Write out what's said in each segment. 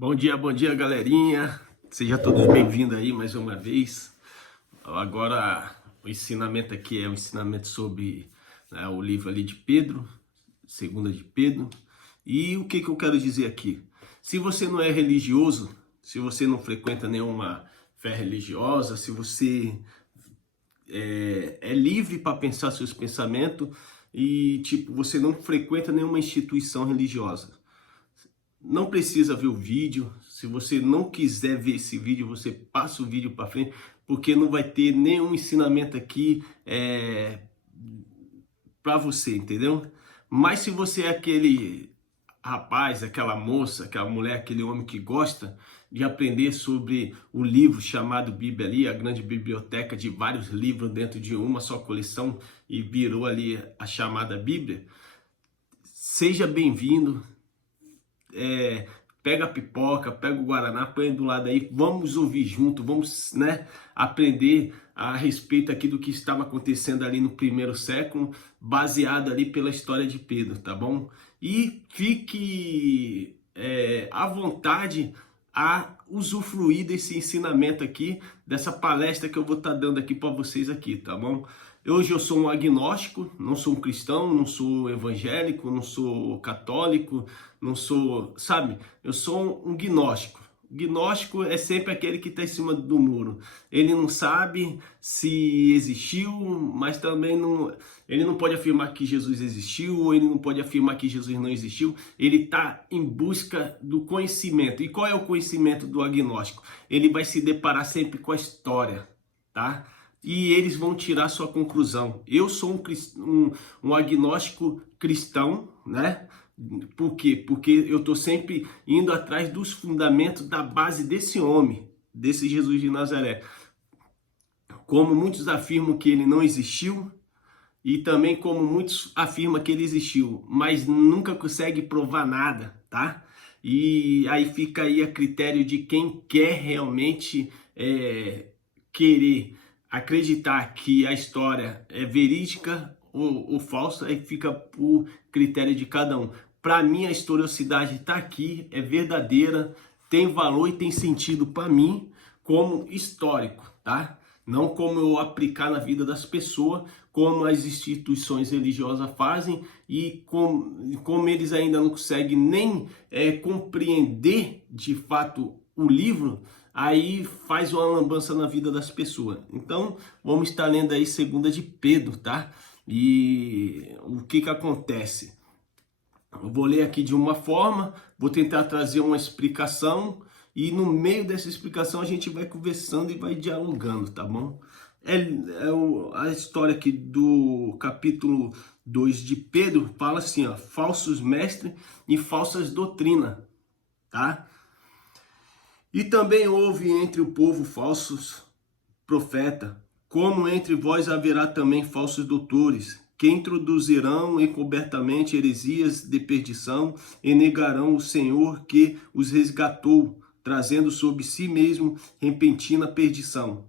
Bom dia, galerinha. Sejam todos bem-vindos aí mais uma vez. Agora, o ensinamento aqui é o ensinamento sobre o livro ali de Pedro, segunda de Pedro. E o que eu quero dizer aqui? Se você não é religioso, se você não frequenta nenhuma fé religiosa, se você é livre para pensar seus pensamentos e, você não frequenta nenhuma instituição religiosa, não precisa ver o vídeo. Se você não quiser ver esse vídeo, você passa o vídeo para frente, porque não vai ter nenhum ensinamento aqui para você, entendeu? Mas se você é aquele rapaz, aquela moça, aquela mulher, aquele homem que gosta de aprender sobre o livro chamado Bíblia ali, a grande biblioteca de vários livros dentro de uma só coleção e virou ali a chamada Bíblia, seja bem-vindo. Pega a pipoca, pega o guaraná, põe do lado aí, vamos ouvir junto, vamos aprender a respeito aqui do que estava acontecendo ali no primeiro século, baseado ali pela história de Pedro, tá bom? E fique à vontade a usufruir desse ensinamento aqui, dessa palestra que eu vou estar dando aqui para vocês aqui, tá bom? Hoje eu sou um agnóstico, não sou um cristão, não sou evangélico, não sou católico, não sou, sabe? Eu sou um gnóstico. Gnóstico é sempre aquele que está em cima do muro. Ele não sabe se existiu, mas também não, ele não pode afirmar que Jesus existiu, ou ele não pode afirmar que Jesus não existiu. Ele está em busca do conhecimento. E qual é o conhecimento do agnóstico? Ele vai se deparar sempre com a história, tá? E eles vão tirar sua conclusão. Eu sou um agnóstico cristão, né? Por quê? Porque eu estou sempre indo atrás dos fundamentos da base desse homem, desse Jesus de Nazaré. Como muitos afirmam que ele não existiu, e também como muitos afirmam que ele existiu, mas nunca consegue provar nada, tá? E aí fica aí a critério de quem quer realmente querer acreditar que a história é verídica ou falsa, aí fica por critério de cada um. Para mim, a historicidade está aqui, é verdadeira, tem valor e tem sentido para mim como histórico, tá? Não como eu aplicar na vida das pessoas, como as instituições religiosas fazem e como eles ainda não conseguem nem compreender de fato o livro, aí faz uma lambança na vida das pessoas. Então, vamos estar lendo aí segunda de Pedro, tá? E o que acontece? Eu vou ler aqui de uma forma, vou tentar trazer uma explicação e no meio dessa explicação a gente vai conversando e vai dialogando, tá bom? A história aqui do capítulo 2 de Pedro fala assim, ó, falsos mestres e falsas doutrinas, tá? E também houve entre o povo falsos profetas, como entre vós haverá também falsos doutores, que introduzirão encobertamente heresias de perdição e negarão o Senhor que os resgatou, trazendo sobre si mesmo repentina perdição.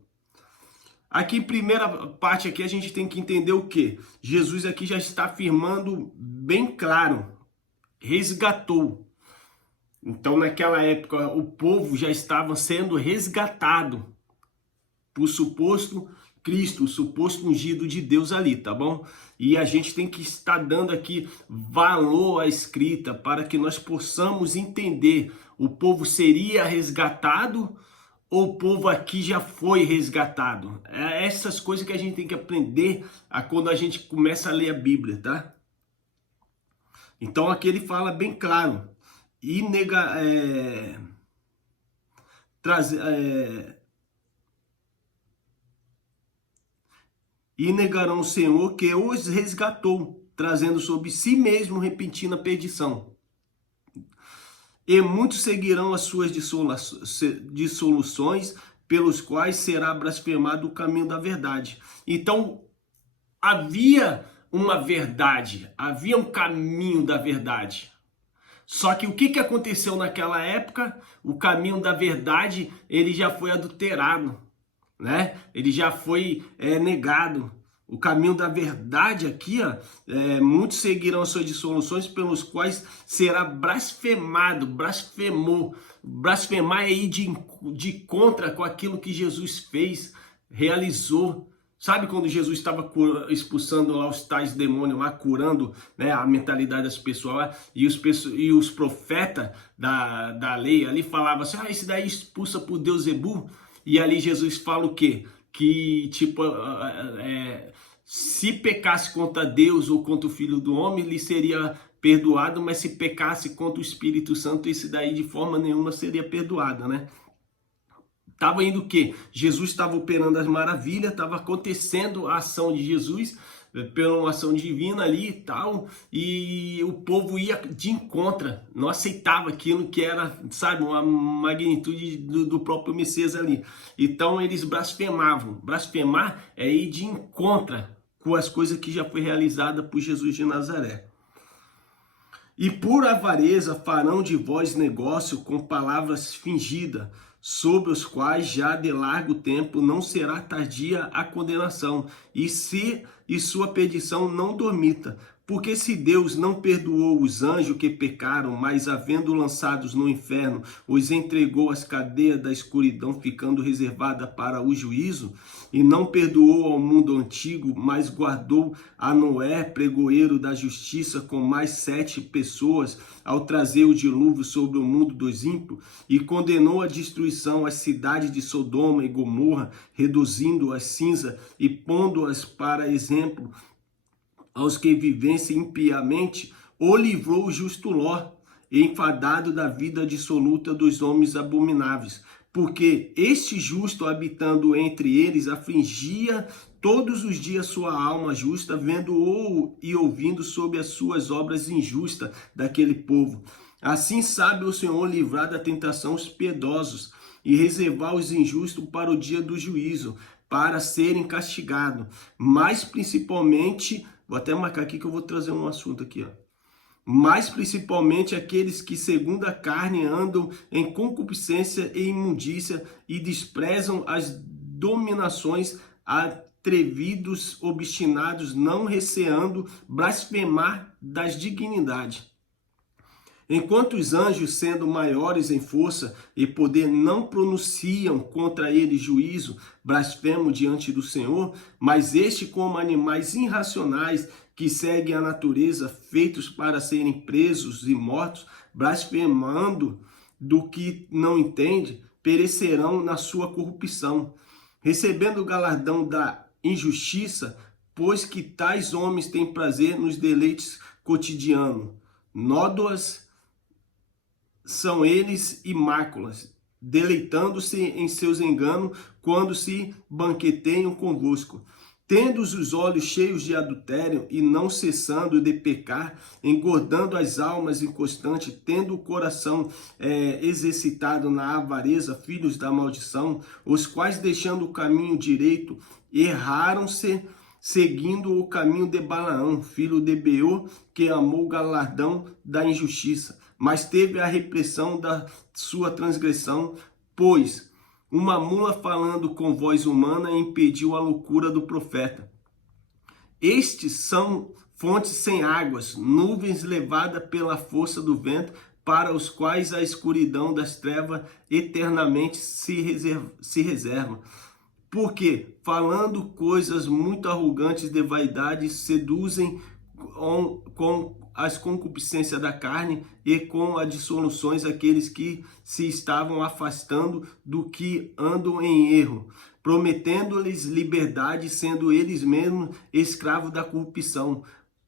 Aqui em primeira parte aqui a gente tem que entender o que? Jesus aqui já está afirmando bem claro, resgatou. Então naquela época o povo já estava sendo resgatado por suposto Cristo, o suposto ungido de Deus ali, tá bom? E a gente tem que estar dando aqui valor à escrita para que nós possamos entender, o povo seria resgatado ou o povo aqui já foi resgatado? É essas coisas que a gente tem que aprender quando a gente começa a ler a Bíblia, tá? Então aqui ele fala bem claro, e e negarão o Senhor que os resgatou, trazendo sobre si mesmo repentina perdição. E muitos seguirão as suas dissoluções, pelos quais será blasfemado o caminho da verdade. Então, havia uma verdade, havia um caminho da verdade. Só que o que aconteceu naquela época? O caminho da verdade, ele já foi adulterado, né? Ele já foi negado. O caminho da verdade aqui, ó, muitos seguirão as suas dissoluções, pelos quais será blasfemado, blasfemou. Blasfemar é ir de contra com aquilo que Jesus fez, realizou. Sabe quando Jesus estava expulsando lá os tais demônios, lá curando, né, a mentalidade das pessoas lá, e os profetas da lei ali falavam assim, esse daí expulsa por Deus Zebu. E ali Jesus fala o quê? Que tipo, se pecasse contra Deus ou contra o Filho do Homem, lhe seria perdoado, mas se pecasse contra o Espírito Santo, esse daí de forma nenhuma seria perdoado, né? Estava indo o quê? Jesus estava operando as maravilhas, estava acontecendo a ação de Jesus, pela uma ação divina ali e tal, e o povo ia de encontro, não aceitava aquilo que era, sabe, uma magnitude do próprio Messias ali. Então eles blasfemavam. Blasfemar é ir de encontro com as coisas que já foi realizada por Jesus de Nazaré. E por avareza farão de vós negócio com palavras fingidas, sobre os quais já de largo tempo não será tardia a condenação, e sua perdição não dormita. Porque se Deus não perdoou os anjos que pecaram, mas havendo lançados no inferno, os entregou às cadeias da escuridão, ficando reservada para o juízo, e não perdoou ao mundo antigo, mas guardou a Noé, pregoeiro da justiça, com mais 7 pessoas, ao trazer o dilúvio sobre o mundo dos ímpios, e condenou a destruição as cidades de Sodoma e Gomorra, reduzindo as cinza e pondo-as para exemplo aos que vivessem impiamente, o livrou o justo Ló, enfadado da vida dissoluta dos homens abomináveis. Porque este justo, habitando entre eles, afligia todos os dias sua alma justa, vendo-o e ouvindo sobre as suas obras injustas daquele povo. Assim sabe o Senhor livrar da tentação os piedosos e reservar os injustos para o dia do juízo, para serem castigados. Mas principalmente, vou até marcar aqui que eu vou trazer um assunto aqui, ó. Mas principalmente aqueles que segundo a carne andam em concupiscência e imundícia e desprezam as dominações, atrevidos, obstinados, não receando blasfemar das dignidades. Enquanto os anjos, sendo maiores em força e poder, não pronunciam contra ele juízo, blasfemo diante do Senhor, mas este, como animais irracionais que seguem a natureza, feitos para serem presos e mortos, blasfemando do que não entende, perecerão na sua corrupção, recebendo o galardão da injustiça, pois que tais homens têm prazer nos deleites cotidianos. Nódoas são eles e máculas, deleitando-se em seus enganos quando se banqueteiam convosco. Tendo os olhos cheios de adultério e não cessando de pecar, engordando as almas inconstantes, tendo o coração exercitado na avareza, filhos da maldição, os quais, deixando o caminho direito, erraram-se, seguindo o caminho de Balaão, filho de Beor, que amou o galardão da injustiça, mas teve a repressão da sua transgressão, pois uma mula falando com voz humana impediu a loucura do profeta. Estes são fontes sem águas, nuvens levadas pela força do vento, para os quais a escuridão das trevas eternamente se reserva. Porque, falando coisas muito arrogantes de vaidade, seduzem com as concupiscências da carne e com as dissoluções aqueles que se estavam afastando do que andam em erro, prometendo-lhes liberdade, sendo eles mesmos escravos da corrupção.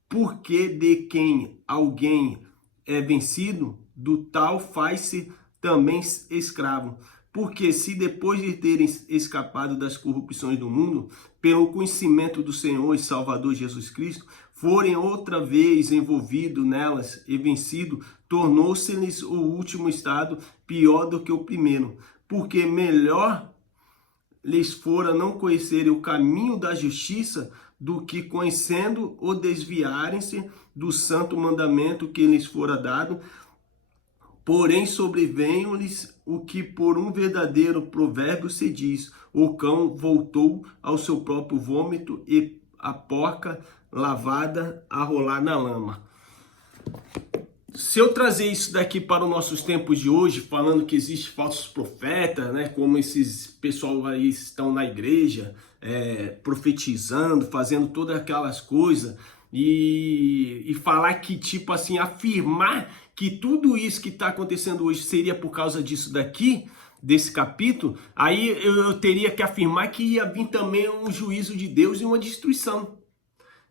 Porque de quem alguém é vencido, do tal faz-se também escravo. Porque se depois de terem escapado das corrupções do mundo, pelo conhecimento do Senhor e Salvador Jesus Cristo, forem outra vez envolvidos nelas e vencidos, tornou-se-lhes o último estado pior do que o primeiro. Porque melhor lhes fora não conhecerem o caminho da justiça, do que conhecendo ou desviarem-se do santo mandamento que lhes fora dado. Porém, sobreveio-lhes o que por um verdadeiro provérbio se diz: o cão voltou ao seu próprio vômito, e a porca lavada a rolar na lama. Se eu trazer isso daqui para os nossos tempos de hoje, falando que existem falsos profetas, né, como esses pessoal aí estão na igreja, profetizando, fazendo todas aquelas coisas, e falar que, tipo assim, afirmar que tudo isso que está acontecendo hoje seria por causa disso daqui, desse capítulo, aí eu teria que afirmar que ia vir também um juízo de Deus e uma destruição.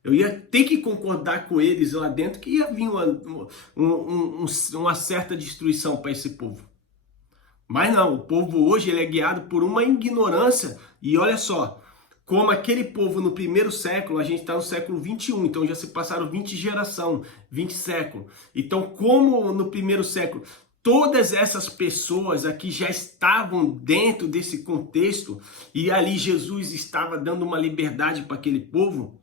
Eu ia ter que concordar com eles lá dentro que ia vir uma certa destruição para esse povo. Mas não, o povo hoje ele é guiado por uma ignorância. E olha só, como aquele povo no primeiro século, a gente está no século 21, então já se passaram 20 gerações, 20 séculos. Então como no primeiro século todas essas pessoas aqui já estavam dentro desse contexto e ali Jesus estava dando uma liberdade para aquele povo.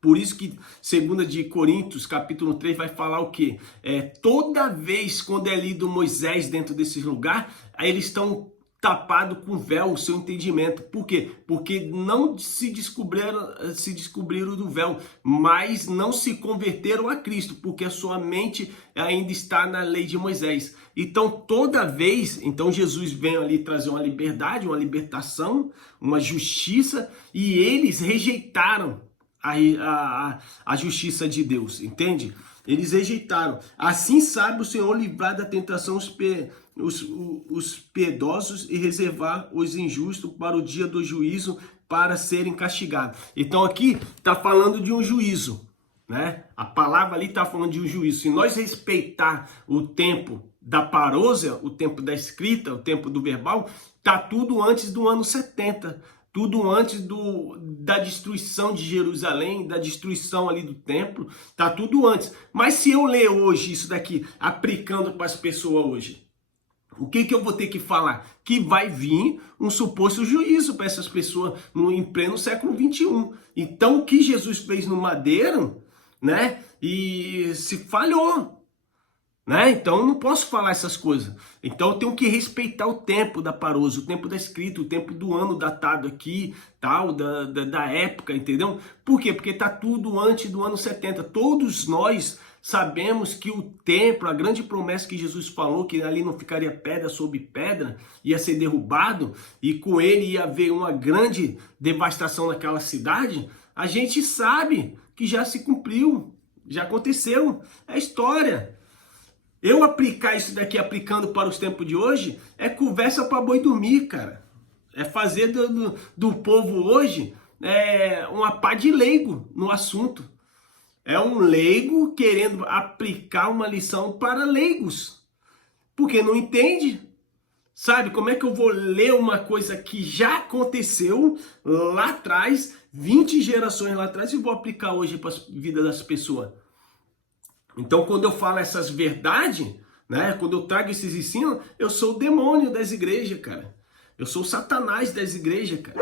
Por isso que 2 de Coríntios, capítulo 3, vai falar o quê? Toda vez quando é lido Moisés dentro desse lugar, aí eles estão tapados com véu o seu entendimento. Por quê? Porque não se descobriram do véu, mas não se converteram a Cristo, porque a sua mente ainda está na lei de Moisés. Então, toda vez, então Jesus vem ali trazer uma liberdade, uma libertação, uma justiça, e eles rejeitaram a justiça de Deus, entende? Eles rejeitaram. Assim sabe o Senhor livrar da tentação os piedosos e reservar os injustos para o dia do juízo, para serem castigados. Então aqui está falando de um juízo, né? A palavra ali está falando de um juízo. Se nós respeitar o tempo da parousia, o tempo da escrita, o tempo do verbal, tá tudo antes do ano 70. Tudo antes da destruição de Jerusalém, da destruição ali do templo, tá tudo antes. Mas se eu ler hoje isso daqui, aplicando para as pessoas hoje, o que eu vou ter que falar? Que vai vir um suposto juízo para essas pessoas em pleno século 21. Então o que Jesus fez no madeiro, né? E se falhou. Né? Então eu não posso falar essas coisas. Então eu tenho que respeitar o tempo da parousia, o tempo da escrita, o tempo do ano datado aqui, tal, da época, entendeu? Por quê? Porque tá tudo antes do ano 70. Todos nós sabemos que o templo, a grande promessa que Jesus falou, que ali não ficaria pedra sobre pedra, ia ser derrubado, e com ele ia haver uma grande devastação naquela cidade, a gente sabe que já se cumpriu, já aconteceu, é história. Eu aplicar isso daqui, aplicando para os tempos de hoje, é conversa para boi dormir, cara. É fazer do povo hoje uma pá de leigo no assunto. É um leigo querendo aplicar uma lição para leigos. Porque não entende. Sabe, como é que eu vou ler uma coisa que já aconteceu lá atrás, 20 gerações lá atrás, e vou aplicar hoje para a vida das pessoas? Então, quando eu falo essas verdades, né, quando eu trago esses ensinos, eu sou o demônio das igrejas, cara. Eu sou o Satanás das igrejas, cara.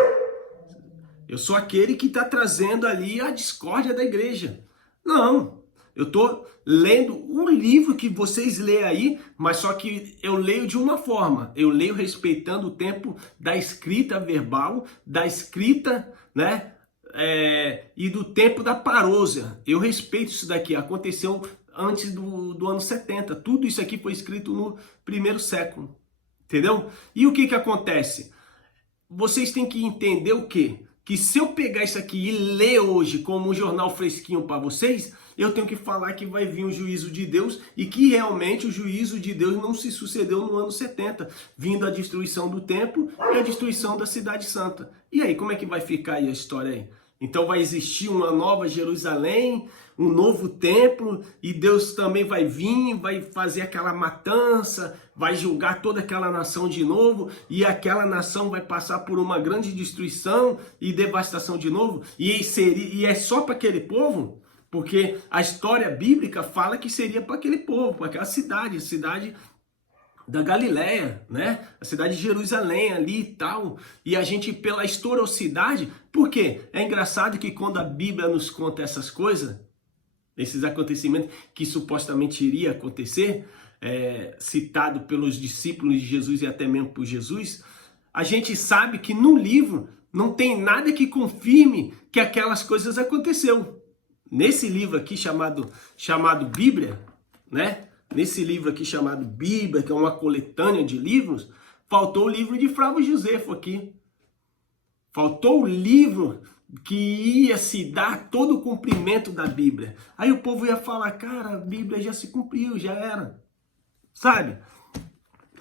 Eu sou aquele que está trazendo ali a discórdia da igreja. Não, eu estou lendo um livro que vocês leem aí, mas só que eu leio de uma forma. Eu leio respeitando o tempo da escrita verbal, da escrita, né? E do tempo da parousia. Eu respeito isso daqui. Aconteceu antes do ano 70. Tudo isso aqui foi escrito no primeiro século. Entendeu? E o que acontece? Vocês têm que entender o quê? Que se eu pegar isso aqui e ler hoje como um jornal fresquinho para vocês, eu tenho que falar que vai vir o juízo de Deus e que realmente o juízo de Deus não se sucedeu no ano 70, vindo a destruição do templo e a destruição da cidade santa. E aí, como é que vai ficar aí a história aí? Então vai existir uma nova Jerusalém, um novo templo, e Deus também vai vir, vai fazer aquela matança, vai julgar toda aquela nação de novo, e aquela nação vai passar por uma grande destruição e devastação de novo, e é só para aquele povo? Porque a história bíblica fala que seria para aquele povo, para aquela cidade, a cidade da Galileia, né? A cidade de Jerusalém ali e tal. E a gente, pela historicidade, por quê? É engraçado que quando a Bíblia nos conta essas coisas, esses acontecimentos que supostamente iria acontecer, citado pelos discípulos de Jesus e até mesmo por Jesus, a gente sabe que no livro Não tem nada que confirme que aquelas coisas aconteceram. Nesse livro aqui chamado Bíblia, né? Nesse livro aqui chamado Bíblia, que é uma coletânea de livros, faltou o livro de Flávio Josefo aqui. Faltou o livro que ia se dar todo o cumprimento da Bíblia. Aí o povo ia falar, cara, a Bíblia já se cumpriu, já era. Sabe?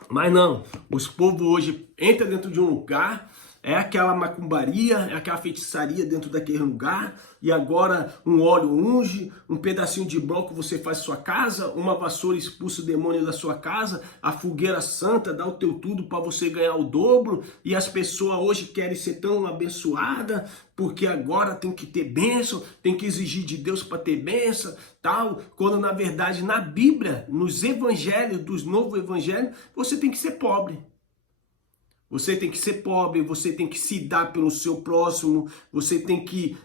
Mas não, os povos hoje entram dentro de um lugar, é aquela macumbaria, é aquela feitiçaria dentro daquele lugar, e agora um óleo unge, um pedacinho de bloco você faz sua casa, uma vassoura expulsa o demônio da sua casa, a fogueira santa dá o teu tudo para você ganhar o dobro, e as pessoas hoje querem ser tão abençoadas, porque agora tem que ter bênção, tem que exigir de Deus para ter bênção, tal, quando na verdade na Bíblia, nos evangelhos, dos novos evangelhos, você tem que ser pobre. Você tem que ser pobre, você tem que se dar pelo seu próximo, você tem que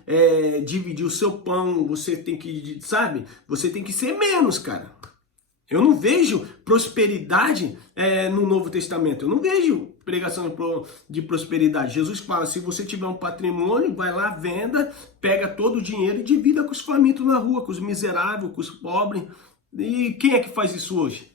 dividir o seu pão, você tem que, sabe? Você tem que ser menos, cara. Eu não vejo prosperidade no Novo Testamento, eu não vejo pregação de prosperidade. Jesus fala, se você tiver um patrimônio, vai lá, venda, pega todo o dinheiro e divida com os famintos na rua, com os miseráveis, com os pobres. E quem é que faz isso hoje?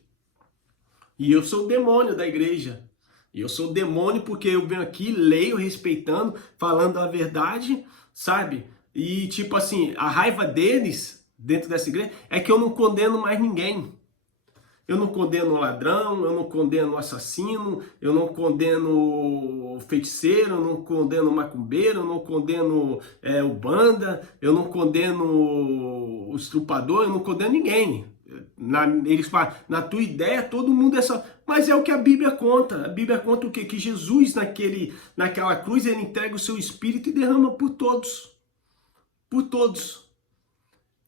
E eu sou o demônio da igreja. E eu sou o demônio porque eu venho aqui, leio, respeitando, falando a verdade, sabe? E tipo assim, a raiva deles, dentro dessa igreja, é que eu não condeno mais ninguém. Eu não condeno o ladrão, eu não condeno o assassino, eu não condeno o feiticeiro, eu não condeno o macumbeiro, eu não condeno o banda, eu não condeno o estrupador, eu não condeno ninguém. Eles falam, na tua ideia todo mundo é só... Mas é o que a Bíblia conta. A Bíblia conta o quê? Que Jesus naquela cruz ele entrega o seu espírito e derrama por todos. Por todos.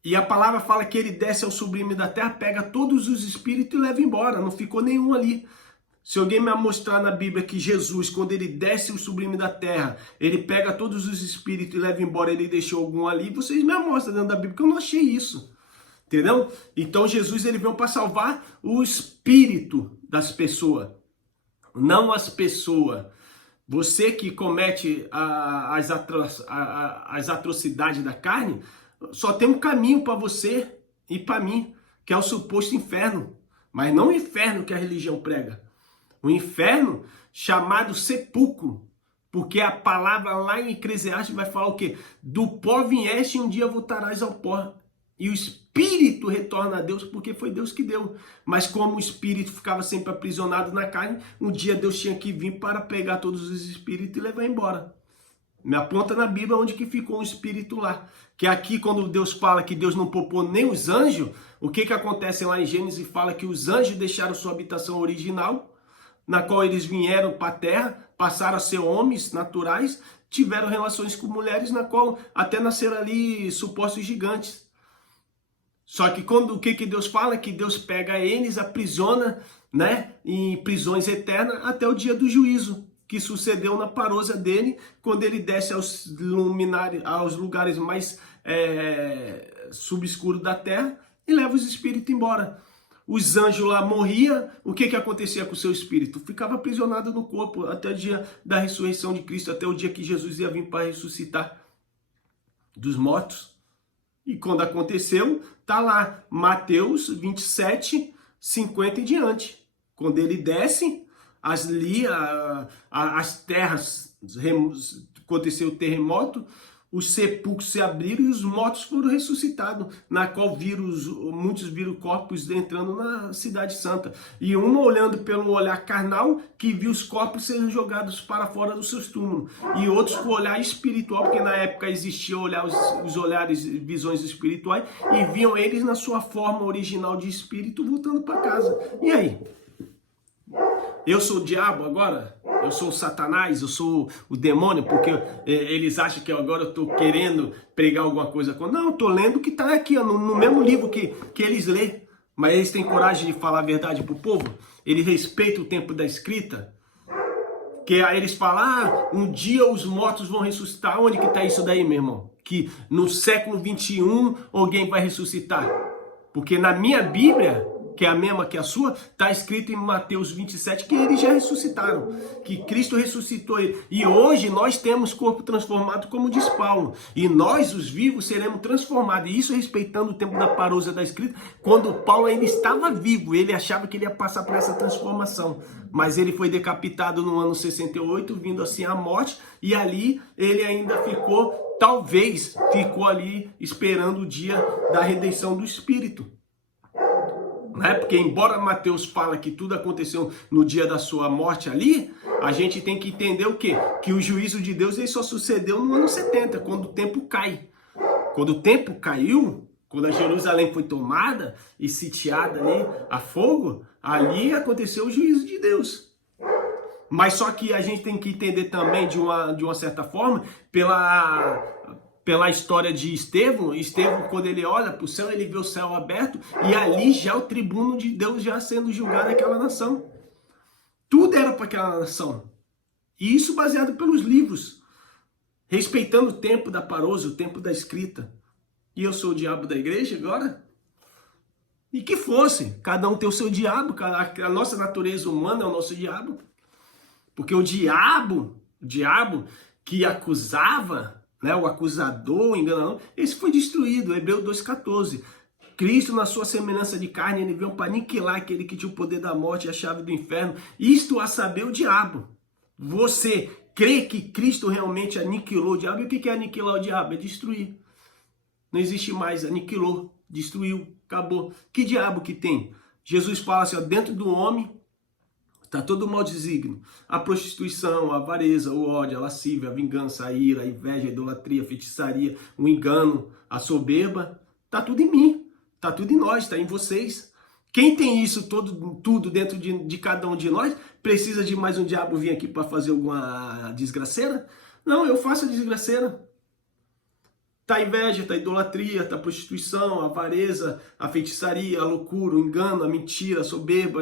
E a palavra fala que ele desce ao sublime da terra, pega todos os espíritos e leva embora. Não ficou nenhum ali. Se alguém me mostrar na Bíblia que Jesus, quando ele desce o sublime da terra, ele pega todos os espíritos e leva embora, ele deixou algum ali, vocês me mostram dentro da Bíblia, que eu não achei isso. Entendeu? Então Jesus ele veio para salvar o espírito das pessoas, não as pessoas. Você que comete as atrocidades da carne, só tem um caminho para você e para mim, que é o suposto inferno. Mas não o inferno que a religião prega. O inferno chamado sepulcro. Porque a palavra lá em Eclesiastes vai falar o quê? Do pó vieste e um dia voltarás ao pó. E o espírito retorna a Deus porque foi Deus que deu. Mas como o espírito ficava sempre aprisionado na carne, um dia Deus tinha que vir para pegar todos os espíritos e levar embora. Me aponta na Bíblia onde que ficou um espírito lá. Que aqui quando Deus fala que Deus não poupou nem os anjos, o que acontece lá em Gênesis? Fala que os anjos deixaram sua habitação original, na qual eles vieram para a terra, passaram a ser homens naturais, tiveram relações com mulheres, na qual até nasceram ali supostos gigantes. Só que quando o que Deus fala? Que Deus pega eles, aprisiona, né, em prisões eternas até o dia do juízo, que sucedeu na parousia dele, quando ele desce aos lugares mais subescuros da terra e leva os espíritos embora. Os anjos lá morriam, o que acontecia com o seu espírito? Ficava aprisionado no corpo até o dia da ressurreição de Cristo, até o dia que Jesus ia vir para ressuscitar dos mortos. E quando aconteceu, tá lá, Mateus 27, 50 e diante. Quando ele desce, as terras, aconteceu o terremoto, os sepulcros se abriram e os mortos foram ressuscitados, na qual muitos viram corpos entrando na cidade santa. E um olhando pelo olhar carnal, que viu os corpos sendo jogados para fora dos seus túmulos. E outros com o olhar espiritual, porque na época existia os olhares, visões espirituais, e viam eles na sua forma original de espírito voltando para casa. E aí? Eu sou o diabo agora? Eu sou o Satanás? Eu sou o demônio? Porque eles acham que agora eu estou querendo pregar alguma coisa. Não, eu estou lendo o que está aqui, ó, no mesmo livro que eles lêem. Mas eles têm coragem de falar a verdade para o povo? Eles respeitam o tempo da escrita? Que aí eles falam, um dia os mortos vão ressuscitar. Onde que está isso daí, meu irmão? Que no século 21 alguém vai ressuscitar? Porque na minha Bíblia que é a mesma que a sua, está escrito em Mateus 27 que eles já ressuscitaram, que Cristo ressuscitou ele. E hoje nós temos corpo transformado, como diz Paulo. E nós, os vivos, seremos transformados. E isso respeitando o tempo da parousia da escrita, quando Paulo ainda estava vivo, ele achava que ele ia passar por essa transformação. Mas ele foi decapitado no ano 68, vindo assim à morte, e ali ele ainda ficou, talvez, ficou ali esperando o dia da redenção do Espírito. Né? Porque embora Mateus fala que tudo aconteceu no dia da sua morte ali, a gente tem que entender o quê? Que o juízo de Deus ele só sucedeu no ano 70, quando o tempo cai. Quando o tempo caiu, quando a Jerusalém foi tomada e sitiada ali a fogo, ali aconteceu o juízo de Deus. Mas só que a gente tem que entender também, de uma certa forma, pela história de Estevão. Estevão, quando ele olha para o céu, ele vê o céu aberto e ali já o tribuno de Deus já sendo julgado naquela nação. Tudo era para aquela nação. E isso baseado pelos livros, respeitando o tempo da parousia, o tempo da escrita. E eu sou o diabo da igreja agora? E que fosse, cada um tem o seu diabo, a nossa natureza humana é o nosso diabo. Porque o diabo que acusava, né, o acusador, o enganador, esse foi destruído, Hebreus 2,14. Cristo, na sua semelhança de carne, ele veio para aniquilar aquele que tinha o poder da morte e a chave do inferno. Isto a saber, o diabo. Você crê que Cristo realmente aniquilou o diabo? E o que é aniquilar o diabo? É destruir. Não existe mais, aniquilou, destruiu, acabou. Que diabo que tem? Jesus fala assim, ó, dentro do homem está todo o mau desígnio. A prostituição, a avareza, o ódio, a lascívia, a vingança, a ira, a inveja, a idolatria, a feitiçaria, o engano, a soberba. Está tudo em mim, está tudo em nós, está em vocês. Quem tem isso tudo dentro de cada um de nós, precisa de mais um diabo vir aqui para fazer alguma desgraceira? Não, eu faço a desgraceira. Tá a inveja, tá a idolatria, tá a prostituição, a avareza, a feitiçaria, a loucura, o engano, a mentira, a soberba,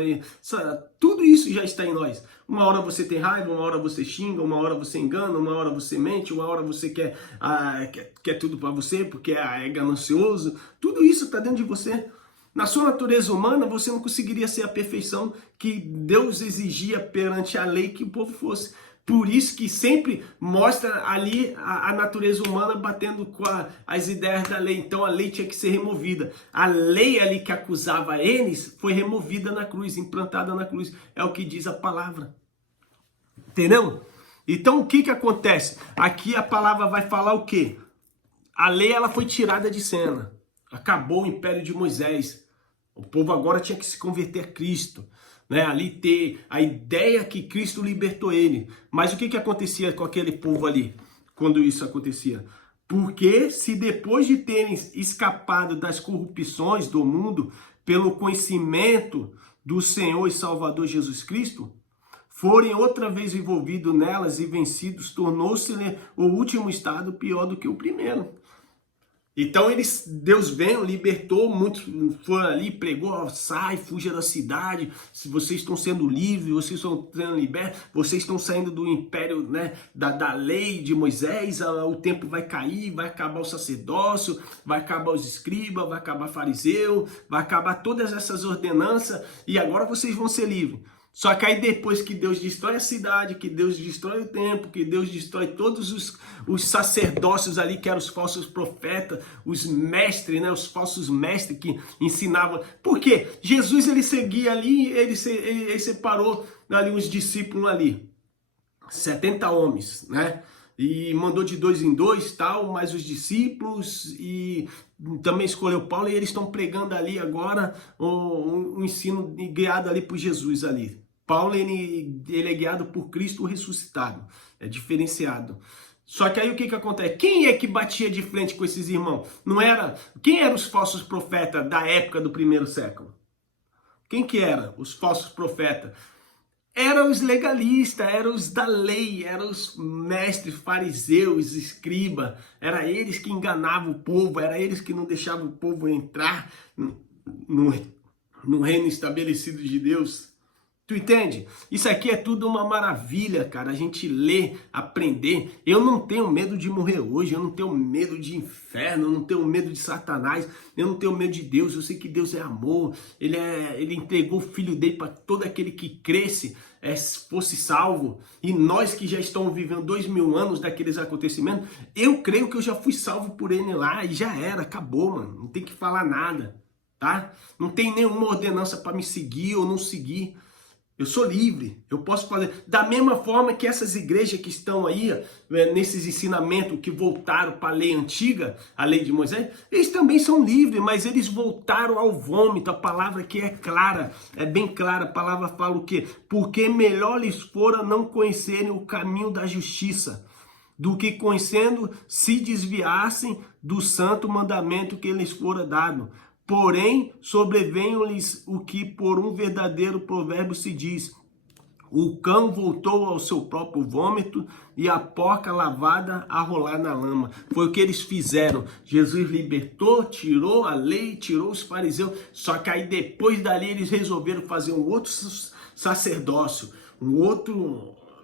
tudo isso já está em nós. Uma hora você tem raiva, uma hora você xinga, uma hora você engana, uma hora você mente, uma hora você quer tudo para você porque é ganancioso. Tudo isso está dentro de você. Na sua natureza humana, você não conseguiria ser a perfeição que Deus exigia perante a lei que o povo fosse. Por isso que sempre mostra ali a natureza humana batendo com as ideias da lei. Então a lei tinha que ser removida. A lei ali que acusava eles foi removida na cruz, implantada na cruz. É o que diz a palavra. Entendeu? Então o que acontece? Aqui a palavra vai falar o quê? A lei ela foi tirada de cena. Acabou o império de Moisés. O povo agora tinha que se converter a Cristo. Né, ali ter a ideia que Cristo libertou ele. Mas o que acontecia com aquele povo ali, quando isso acontecia? Porque se depois de terem escapado das corrupções do mundo, pelo conhecimento do Senhor e Salvador Jesus Cristo, forem outra vez envolvidos nelas e vencidos, tornou-se o último estado pior do que o primeiro. Então Deus veio, libertou, muitos foram ali, pregou, sai, fuja da cidade, se vocês estão sendo livres, vocês estão sendo libertos, vocês estão saindo do império, né, da lei de Moisés, o tempo vai cair, vai acabar o sacerdócio, vai acabar os escribas, vai acabar fariseu, vai acabar todas essas ordenanças e agora vocês vão ser livres. Só que aí depois que Deus destrói a cidade, que Deus destrói o templo, que Deus destrói todos os sacerdócios ali, que eram os falsos profetas, os mestres, né, os falsos mestres que ensinavam. Por quê? Jesus ele seguia ali, ele separou ali os discípulos ali, 70 homens, né? E mandou de 2 em 2, tal, mais os discípulos e também escolheu Paulo e eles estão pregando ali agora um ensino guiado ali por Jesus ali. Paulo ele é guiado por Cristo ressuscitado, é diferenciado. Só que aí o que acontece? Quem é que batia de frente com esses irmãos? Não era? Quem eram os falsos profetas da época do primeiro século? Quem que era os falsos profetas? Eram os legalistas, eram os da lei, eram os mestres, fariseus, escribas. Era eles que enganavam o povo, era eles que não deixavam o povo entrar no reino estabelecido de Deus. Tu entende? Isso aqui é tudo uma maravilha, cara. A gente lê, aprender. Eu não tenho medo de morrer hoje. Eu não tenho medo de inferno. Eu não tenho medo de Satanás. Eu não tenho medo de Deus. Eu sei que Deus é amor. Ele entregou o Filho dele para todo aquele que cresce, fosse salvo. E nós que já estamos vivendo 2000 anos daqueles acontecimentos, eu creio que eu já fui salvo por ele lá e já era. Acabou, mano. Não tem que falar nada, tá? Não tem nenhuma ordenança para me seguir ou não seguir. Eu sou livre, eu posso fazer. Da mesma forma que essas igrejas que estão aí, nesses ensinamentos que voltaram para a lei antiga, a lei de Moisés, eles também são livres, mas eles voltaram ao vômito. A palavra aqui é clara, é bem clara. A palavra fala o quê? Porque melhor lhes fora não conhecerem o caminho da justiça, do que conhecendo se desviassem do santo mandamento que lhes fora dado. Porém, sobrevenham-lhes o que por um verdadeiro provérbio se diz: o cão voltou ao seu próprio vômito e a porca lavada a rolar na lama. Foi o que eles fizeram. Jesus libertou, tirou a lei, tirou os fariseus. Só que aí depois dali eles resolveram fazer um outro sacerdócio,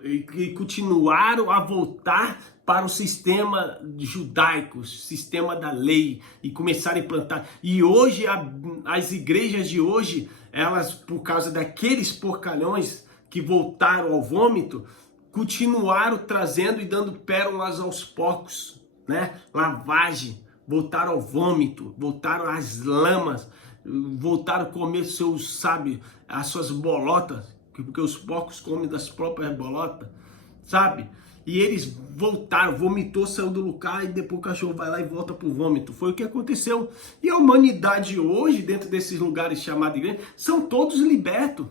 e continuaram a voltar para o sistema judaico, sistema da lei, e começaram a implantar. E hoje, as igrejas de hoje, elas, por causa daqueles porcalhões que voltaram ao vômito, continuaram trazendo e dando pérolas aos porcos, né? Lavagem, voltaram ao vômito, voltaram às lamas, voltaram a comer as suas bolotas, porque os porcos comem das próprias bolotas, sabe? E eles voltaram, vomitou, saiu do lugar e depois o cachorro vai lá e volta pro vômito. Foi o que aconteceu. E a humanidade hoje, dentro desses lugares chamados igreja, são todos libertos.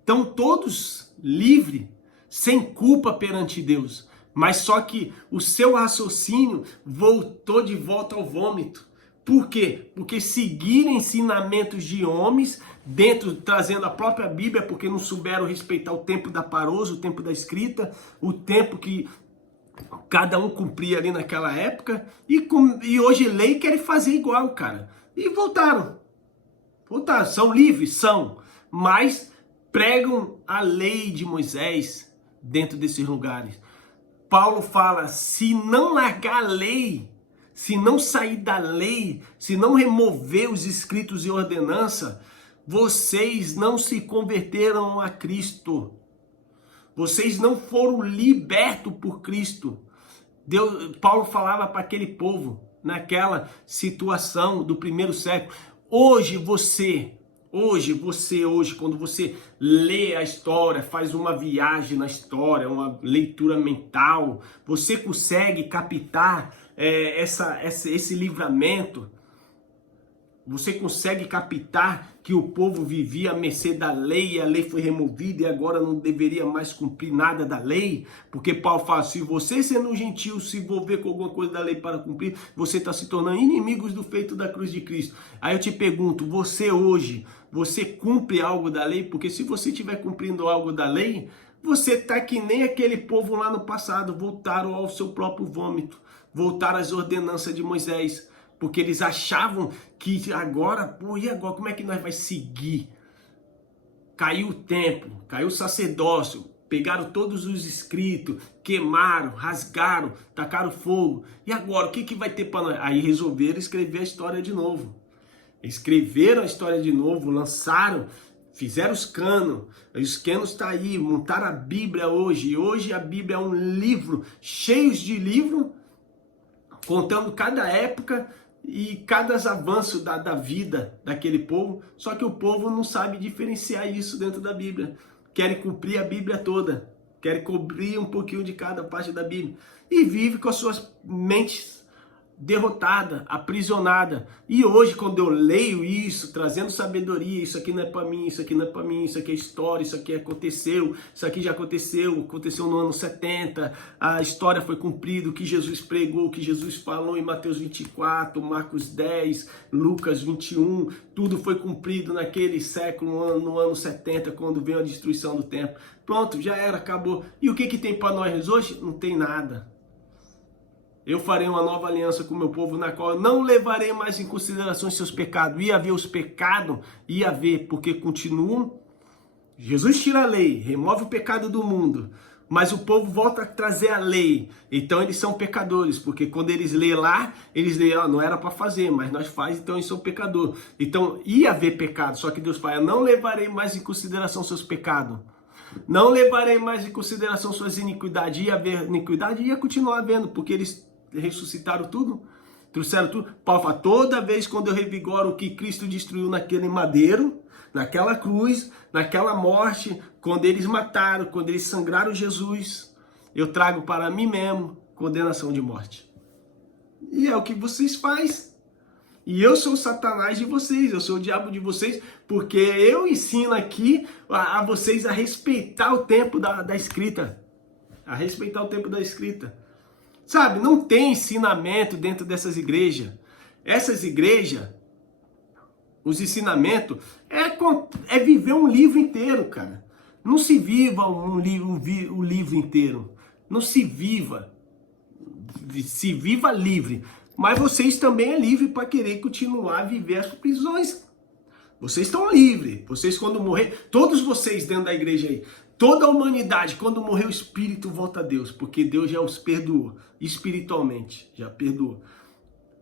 Estão todos livres, sem culpa perante Deus. Mas só que o seu raciocínio voltou de volta ao vômito. Por quê? Porque seguiram ensinamentos de homens, trazendo a própria Bíblia, porque não souberam respeitar o tempo da parousa, o tempo da escrita, o tempo que cada um cumpria ali naquela época, e hoje lei querem fazer igual, cara. E voltaram. São livres? São. Mas pregam a lei de Moisés dentro desses lugares. Paulo fala, se não largar a lei, se não sair da lei, se não remover os escritos e ordenança, vocês não se converteram a Cristo. Vocês não foram libertos por Cristo. Paulo falava para aquele povo, naquela situação do primeiro século. Hoje, quando você lê a história, faz uma viagem na história, uma leitura mental, você consegue captar esse livramento. Você consegue captar que o povo vivia à mercê da lei e a lei foi removida e agora não deveria mais cumprir nada da lei? Porque Paulo fala, se você sendo um gentil se envolver com alguma coisa da lei para cumprir, você está se tornando inimigos do feito da cruz de Cristo. Aí eu te pergunto, você hoje, você cumpre algo da lei? Porque se você estiver cumprindo algo da lei, você está que nem aquele povo lá no passado, voltaram ao seu próprio vômito, voltaram às ordenanças de Moisés. Porque eles achavam que agora, e agora, como é que nós vai seguir? Caiu o templo, caiu o sacerdócio, pegaram todos os escritos, queimaram, rasgaram, tacaram fogo. E agora, o que vai ter para nós? Aí resolveram escrever a história de novo. Escreveram a história de novo, lançaram, fizeram os cânones estão aí, montaram a Bíblia hoje. E hoje a Bíblia é um livro, cheio de livros, contando cada época e cada avanço da vida daquele povo, só que o povo não sabe diferenciar isso dentro da Bíblia. Querem cumprir a Bíblia toda, querem cobrir um pouquinho de cada parte da Bíblia e vive com as suas mentes derrotada, aprisionada. E hoje, quando eu leio isso, trazendo sabedoria, isso aqui não é para mim, isso aqui não é para mim, isso aqui é história, isso aqui aconteceu, isso aqui já aconteceu no ano 70, a história foi cumprida, o que Jesus pregou, o que Jesus falou em Mateus 24, Marcos 10, Lucas 21, tudo foi cumprido naquele século, no ano 70, quando veio a destruição do templo. Pronto, já era, acabou. E o que tem para nós hoje? Não tem nada. Eu farei uma nova aliança com o meu povo, na qual eu não levarei mais em consideração seus pecados. Ia haver os pecados, ia haver, porque continuam Jesus tira a lei, remove o pecado do mundo, mas o povo volta a trazer a lei. Então eles são pecadores, porque quando eles lêem lá, eles leem, não era para fazer, mas nós faz, então eles são pecadores. Então ia haver pecado, só que Deus fala, não levarei mais em consideração seus pecados. Não levarei mais em consideração suas iniquidades. Ia haver iniquidade e ia continuar havendo, porque eles ressuscitaram tudo, trouxeram tudo. Paulo fala, toda vez quando eu revigoro o que Cristo destruiu naquele madeiro, naquela cruz, naquela morte, quando eles mataram, quando eles sangraram Jesus, eu trago para mim mesmo condenação de morte. E é o que vocês fazem. E eu sou o Satanás de vocês, eu sou o diabo de vocês, porque eu ensino aqui a vocês a respeitar o tempo da escrita. A respeitar o tempo da escrita. Sabe, não tem ensinamento dentro dessas igrejas. Essas igrejas, os ensinamentos, é viver um livro inteiro, cara. Não se viva o livro inteiro. Não se viva. Se viva livre. Mas vocês também é livre para querer continuar a viver as prisões. Vocês estão livres. Vocês quando morrer, todos vocês dentro da igreja aí, toda a humanidade, quando morrer o espírito volta a Deus, porque Deus já os perdoou espiritualmente, já perdoou.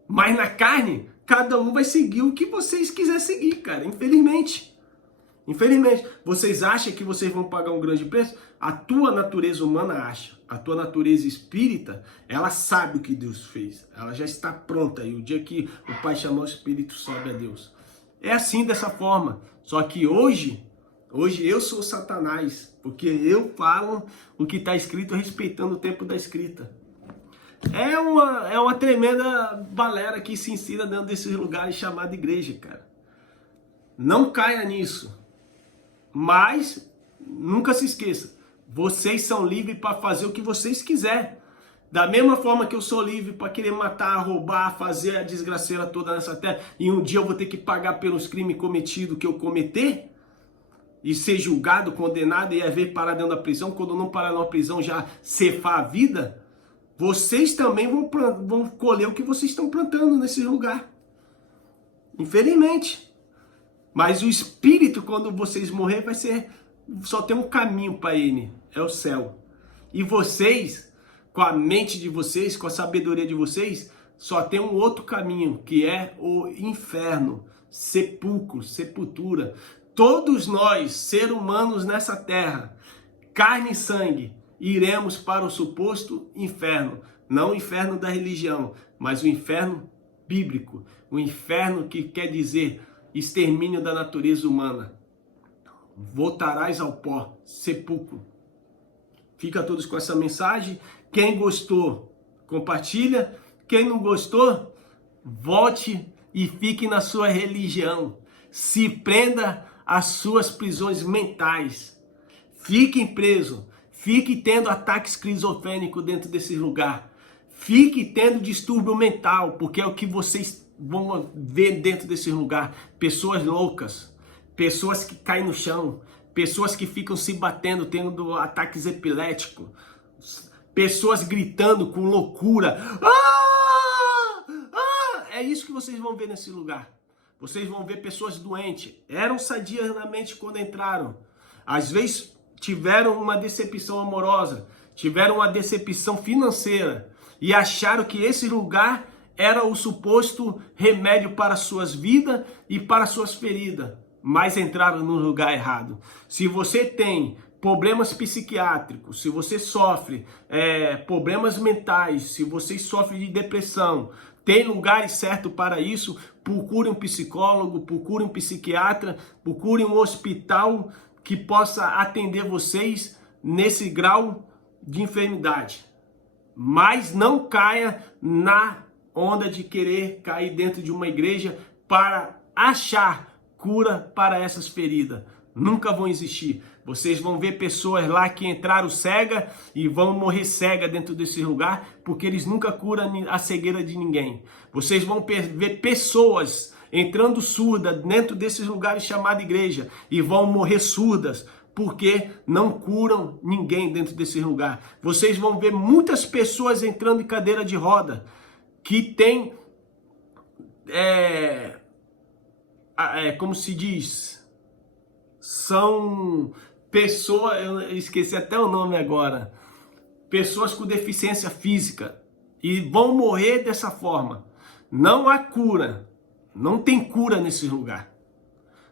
Mas na carne, cada um vai seguir o que vocês quiserem seguir, cara, infelizmente. Infelizmente, vocês acham que vocês vão pagar um grande preço? A tua natureza humana acha. A tua natureza espírita, ela sabe o que Deus fez. Ela já está pronta. E o dia que o Pai chamar o Espírito, sobe a Deus. É assim, dessa forma. Só que hoje eu sou Satanás. Porque eu falo o que está escrito respeitando o tempo da escrita. É uma tremenda balera que se ensina dentro desses lugares chamados igreja, cara. Não caia nisso. Mas, nunca se esqueça, vocês são livres para fazer o que vocês quiserem. Da mesma forma que eu sou livre para querer matar, roubar, fazer a desgraceira toda nessa terra, e um dia eu vou ter que pagar pelos crimes cometidos que eu cometer, e ser julgado, condenado, e haver parar dentro da prisão, quando não parar na prisão já cefar a vida, vocês também vão colher o que vocês estão plantando nesse lugar. Infelizmente. Mas o espírito, quando vocês morrer, só tem um caminho para ele, é o céu. E vocês, com a mente de vocês, com a sabedoria de vocês, só tem um outro caminho, que é o inferno, sepulcro, sepultura. Todos nós, seres humanos nessa terra, carne e sangue, iremos para o suposto inferno. Não o inferno da religião, mas o inferno bíblico. O inferno que quer dizer extermínio da natureza humana. Voltarás ao pó, sepulcro. Fica todos com essa mensagem. Quem gostou, compartilha. Quem não gostou, volte e fique na sua religião. Se prenda às suas prisões mentais. Fique preso. Fique tendo ataque esquizofrênico dentro desse lugar. Fique tendo distúrbio mental, porque é o que vocês vão ver dentro desse lugar. Pessoas loucas, pessoas que caem no chão, pessoas que ficam se batendo, tendo ataques epiléticos, pessoas gritando com loucura. É isso que vocês vão ver nesse lugar. Vocês vão ver pessoas doentes. Eram sadias na mente quando entraram. Às vezes tiveram uma decepção amorosa, tiveram uma decepção financeira e acharam que esse lugar era o suposto remédio para suas vidas e para suas feridas, mas entraram no lugar errado. Se você tem problemas psiquiátricos, se você sofre problemas mentais, se você sofre de depressão, tem lugares certos para isso. Procure um psicólogo, procure um psiquiatra, procure um hospital que possa atender vocês nesse grau de enfermidade. Mas não caia na onda de querer cair dentro de uma igreja para achar cura para essas feridas. Nunca vão existir. Vocês vão ver pessoas lá que entraram cega e vão morrer cega dentro desse lugar, porque eles nunca curam a cegueira de ninguém. Vocês vão ver pessoas entrando surdas dentro desses lugares chamados igreja e vão morrer surdas, porque não curam ninguém dentro desse lugar. Vocês vão ver muitas pessoas entrando em cadeira de roda, que tem, como se diz, são pessoas, eu esqueci até o nome agora, pessoas com deficiência física e vão morrer dessa forma. Não há cura, não tem cura nesse lugar.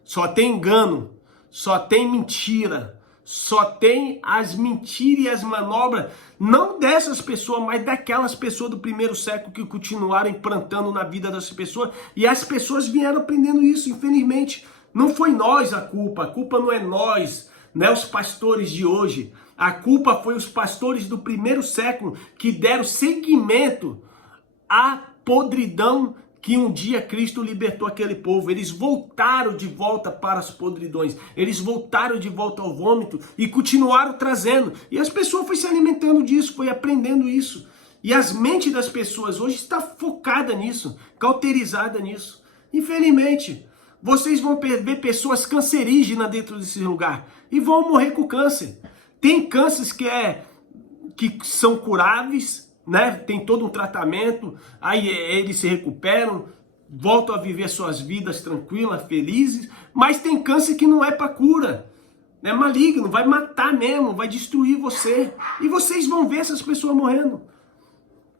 Só tem engano, só tem mentira, só tem as mentiras e as manobras, não dessas pessoas, mas daquelas pessoas do primeiro século que continuaram implantando na vida das pessoas, e as pessoas vieram aprendendo isso, infelizmente. Não foi nós a culpa não é nós, né, os pastores de hoje. A culpa foi os pastores do primeiro século que deram seguimento à podridão que um dia Cristo libertou aquele povo. Eles voltaram de volta para as podridões. Eles voltaram de volta ao vômito e continuaram trazendo. E as pessoas foram se alimentando disso, foi aprendendo isso. E as mentes das pessoas hoje estão focadas nisso, cauterizada nisso. Infelizmente, vocês vão ver pessoas cancerígenas dentro desse lugar e vão morrer com câncer. Tem cânceres que são curáveis, né? Tem todo um tratamento, aí eles se recuperam, voltam a viver suas vidas tranquilas, felizes, mas tem câncer que não é para cura, é maligno, vai matar mesmo, vai destruir você, e vocês vão ver essas pessoas morrendo.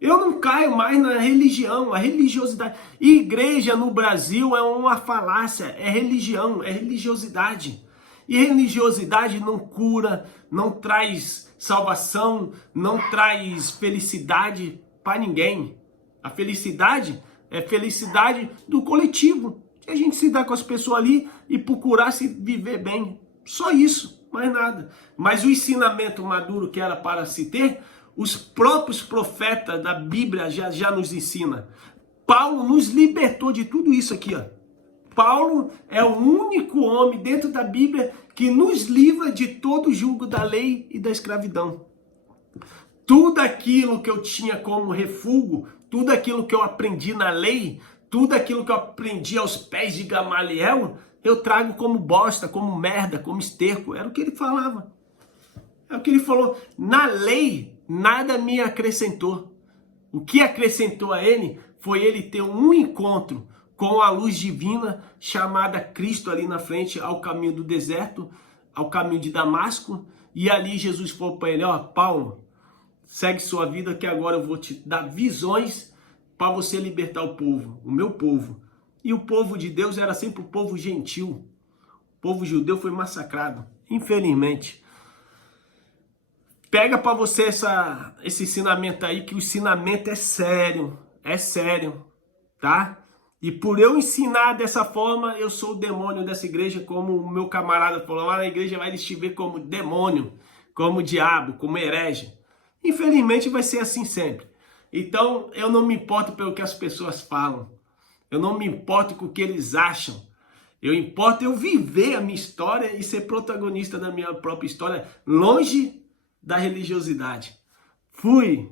Eu não caio mais na religião, a religiosidade. Igreja no Brasil é uma falácia, é religião, é religiosidade. E religiosidade não cura, não traz salvação, não traz felicidade para ninguém. A felicidade é felicidade do coletivo. A gente se dá com as pessoas ali e procurar se viver bem. Só isso, mais nada. Mas o ensinamento maduro que era para se ter, os próprios profetas da Bíblia já nos ensina. Paulo nos libertou de tudo isso aqui, ó. Paulo é o único homem dentro da Bíblia que nos livra de todo o jugo da lei e da escravidão. Tudo aquilo que eu tinha como refúgio, tudo aquilo que eu aprendi na lei, tudo aquilo que eu aprendi aos pés de Gamaliel, eu trago como bosta, como merda, como esterco. Era o que ele falava. É o que ele falou. Na lei, nada me acrescentou. O que acrescentou a ele foi ele ter um encontro com a luz divina chamada Cristo ali na frente, ao caminho do deserto, ao caminho de Damasco. E ali Jesus falou para ele, ó, Paulo, segue sua vida que agora eu vou te dar visões para você libertar o povo, o meu povo. E o povo de Deus era sempre o povo gentil. O povo judeu foi massacrado, infelizmente. Pega para você esse ensinamento aí, que o ensinamento é sério, tá? E por eu ensinar dessa forma, eu sou o demônio dessa igreja, como o meu camarada falou, lá na igreja vai te ver como demônio, como diabo, como herege. Infelizmente vai ser assim sempre. Então eu não me importo pelo que as pessoas falam, eu não me importo com o que eles acham. Eu importo eu viver a minha história e ser protagonista da minha própria história, longe da religiosidade. Fui!